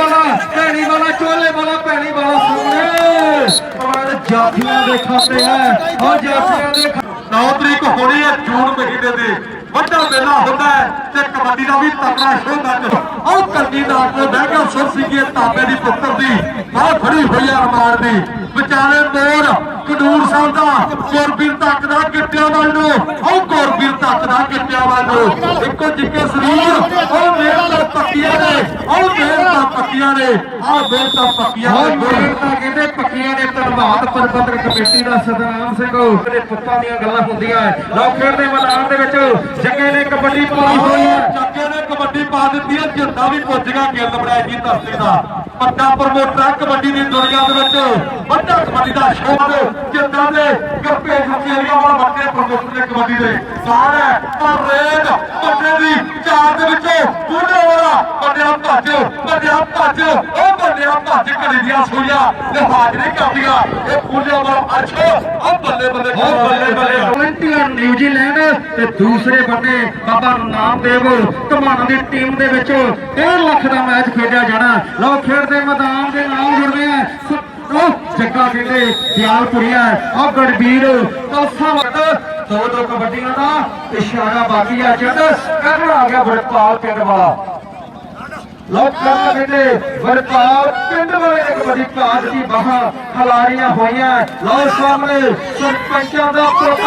ਭੈਣੀ ਵਾਲਾ, ਚੋਲੇ ਵਾਲਾ, ਭੈਣੀ ਵਾਲਾ ਸਾਹਮਣੇ। ਪਰ ਜਾਫੀਆਂ ਦੇ ਖਾਤੇ ਆ। ਉਹ ਜਾਫੀਆਂ ਦੇ 9 ਤਰੀਕ ਹੋਣੀ ਹੈ ਜੂਨ ਮਹੀਨੇ ਦੀ। ਵੱਡਾ ਮੇਲਾ ਹੁੰਦਾ ਹੈ ਤੇ ਕਬੱਡੀ ਦਾ ਵੀ ਤਕੜਾ ਸ਼ੋਅ ਮੈਚ ਉਹ ਕੰਨੀ ਨਾਲ ਤੇ ਬਹਿ ਗਿਆ ਸੁਰ ਸੀਗੇ ਤਾਬੇ ਦੀ ਪੁੱਤਰ ਦੀ। ਬਾਹ ਫੜੀ ਹੋਈ ਹੈ ਅਰਮਾਨ ਦੀ। ਵਿਚਾਰੇ ਮੋਰ ਕਨੂਰ ਸਾਹਿਬ ਦਾ ਗੁਰਬੀਰ ਤੱਕ ਦਾ ਗਿੱਟਿਆਂ ਵੱਲ ਨੂੰ। ਉਹ ਗੁਰਬੀਰ ਤੱਕ ਦਾ ਗਿੱਟਿਆਂ ਵੱਲ ਨੂੰ। ਇੱਕੋ ਜਿੱਕੇ ਸਰੀਰ ਉਹ ਮੇਰ ਤਾਂ ਪੱਕੀਆਂ ਨੇ ਉਹ ਮੇਰ ਤਾਂ ਪੱਕੀਆਂ ਨੇ। ਆਹ ਮੇਰ ਤਾਂ ਪੱਕੀਆਂ ਨੇ। ਮੇਰ ਤਾਂ ਕਹਿੰਦੇ ਪੱਕੀਆਂ ਦੇ ਧੰਨਵਾਦ ਪ੍ਰਬੰਧਕ ਕਮੇਟੀ ਦਾ ਸਤਨਾਮ ਸਿੰਘ। ਦੇ ਪੁੱਤਾਂ ਦੀਆਂ ਗੱਲਾਂ ਹੁੰਦੀਆਂ ਲਓ ਖੇਡ ਦੇ ਮੈਦਾਨ ਦੇ ਵਿੱਚ ਜੱਗੇ ਨੇ ਕਬੱਡੀ ਪਾਈ ਹੋਈ ਹੈ ਚੱਕੇ ਨੇ ਕਬੱਡੀ ਪਾ ਦਿੱਤੀ ਹੈ ਜਿੰਦਾ ਵੀ ਪੁੱਜ ਗਿਆ ਗਿੱਲ ਬਣਾਈ ਜੀ ਧਰਤੀ ਦਾ। ਵੱਡਾ ਪ੍ਰਮੋਟਰ ਕਬੱਡੀ ਦੀ ਦੁਨੀਆ ਦੇ ਵਿੱਚ ਵੱਡਾ ਕਬੱਡੀ ਦਾ ਸ਼ੋਅ ਜਿੰਦਾ ਦੇ ਗੱਪੇ ਖੱਤੀਆਂ ਵਾਲਾ ਵੱਡੇ ਪ੍ਰਮੋਟਰ ਨੇ ਕਬੱਡੀ ਦੇ। ਸਾਰ ਹੈ ਪਰ ਰੇਡ ਵੱਡੇ ਦੀ ਚਾਰ ਦੇ ਵਿੱਚੋਂ ਪੂਰੇ ਵਾਲਾ ਵੱਡਿਆ ਭੱਜ ਵੱਡਿਆ ਭੱਜ ਉਹ ਵੱਡਿਆ ਭੱਜ ਘੜੀ ਦੀਆਂ ਸੂਈਆਂ ਤੇ ਹਾਜ਼ਰੀ ਕਰਦੀਆਂ। ਇਹ ਪੂਰੇ ਵਾਲਾ ਅਰਸ਼ੋ ਉਹ ਬੱਲੇ ਬੱਲੇ ਉਹ ਬੱਲੇ ਬੱਲੇ ਵਲੰਟੀਅਰ ਨਿਊਜ਼ੀਲੈਂਡ ਤੇ ਦੂਸਰੇ ਬੰਨੇ ਬਾਬਾ ਨਾਮਦੇਵ ਘਮਾਣਾ ਦੀ ਟੀਮ ਦੇ ਵਿੱਚ 1.5 ਲੱਖ ਦਾ ਮੈਚ ਖੇਡਿਆ ਜਾਣਾ। ਲਓ ਖੇਡ ਦੇ ਮੈਦਾਨ ਦੇ ਨਾਲ ਜੁੜਦੇ ਆ। ਸ- ਉਹ ਜੱਗਾ ਕਹਿੰਦੇ ਦਿਆਲਪੁਰੀਆ ਉਹ ਗੜਬੀਰ ਕਲਸਾ ਵਰਦ ਦੋ ਦੋ ਕਬੱਡੀਆਂ ਦਾ ਇਸ਼ਾਰਾ ਬਾਕੀ ਆ। ਜਦ ਕਰਨ ਆ ਗਿਆ ਬੜਪਾਲ ਪਿੰਡ ਵਾਲਾ। ਲੋਕਾਂ ਕਹਿੰਦੇ ਵਰਤਾਲ ਪਿੰਡ ਵਾਲੇ ਇੱਕ ਵੱਡੀ ਭਾਜ ਦੀ ਬਾਹਾਂ ਖਲਾਰੀਆਂ ਹੋਈਆਂ। ਲਓ ਸਾਹਮਣੇ ਸਰਪੰਚਾਂ ਦਾ ਪੁੱਤ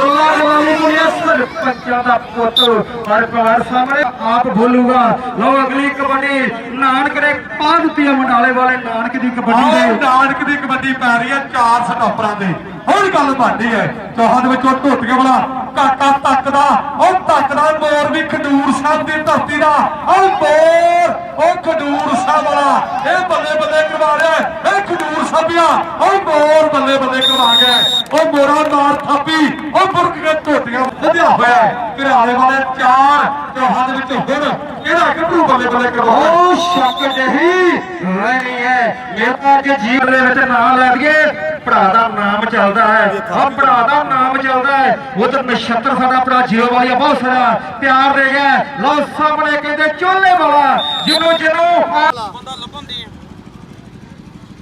ਸਲਾਹ ਵਾਲੀ ਮੁੰਡਿਆ ਸਰਪੰਚਾਂ ਦਾ ਪੁੱਤ। ਪਰ ਪਵਾਰ ਸਾਹਮਣੇ ਆਪ ਬੋਲੂਗਾ। ਲਓ ਅਗਲੀ ਕਬੱਡੀ, ਨਾਨਕ ਨੇ ਪਾ ਦਿੱਤੀ ਆ ਮੰਡਾਲੇ ਵਾਲੇ ਨਾਨਕ ਦੀ ਕਬੱਡੀ ਦੇ। ਨਾਨਕ ਦੀ ਕਬੱਡੀ ਪੈ ਰਹੀ ਹੈ ਚਾਰ ਸਟਾਪਰਾਂ ਦੇ। ਹੁਣ ਗੱਲ ਬਣਦੀ ਹੈ। ਚੌਹਾਂ ਦੇ ਵਿੱਚੋਂ ਢੋਟੀਆਂ ਵਾਲਾ ਕਾਕਾ ਤੱਕਦਾ, ਉਹ ਵੀ ਖਡੂਰ ਸਾਹਿਬ ਦੀ ਧਰਤੀ ਦਾ ਉਹ ਮੋਰ ਉਹ ਖਡੂਰ ਸਾਹਿਬ ਵਾਲਾ, ਇਹ ਬੱਲੇ ਬੱਲੇ ਕਰਵਾ ਰਿਹਾ ਇਹ ਖਡੂਰ ਸਾਹਿਬਿਆ ਉਹ ਮੋਰ ਬੱਲੇ ਬੱਲੇ ਕਰਵਾ ਗਿਆ ਉਹ ਮੋਰਾ ਨਾਰ ਥਾਪੀ, ਉਹ ਬੁਰਕ ਕੇ ਢੋਟੀਆਂ ਵਧਿਆ ਹੋਇਆ ਹੈ। ਘਰਾਲੇ ਵਾਲੇ ਚਾਰ ਚੌਹਾਂ ਦੇ ਵਿੱਚੋਂ ਹੁਣ ਕਿਹੜਾ ਗੱਭਰੂ ਬੱਲੇ ਬੱਲੇ ਕਰਵਾ ਉਹ ਸ਼ੱਕ ਜਹੀ ਨਹੀਂ ਹੈ। ਮੇਰਾ ਅੱਜ ਜੀਵਨ ਦੇ ਵਿੱਚ ਨਾਮ ਲੈ ਲਈਏ। ਭਰਾ ਦਾ ਨਾਮ ਚੱਲਦਾ ਹੈ। ਆ ਭਰਾ ਦਾ ਨਾਮ ਚੱਲਦਾ ਹੈ। ਉਧਰ ਨਛੱਤਰ ਸਾਡਾ ਭਰਾ ਜੀਓ ਵਾਲੀ ਬਹੁਤ ਸਾਰਾ ਪਿਆਰ ਦੇ ਗਿਆ। ਲਓ ਸਾਹਮਣੇ ਕਹਿੰਦੇ ਚੋਲੇ ਵਾਲਾ, ਜਿਹਨੂੰ ਜਿਹਨੂੰ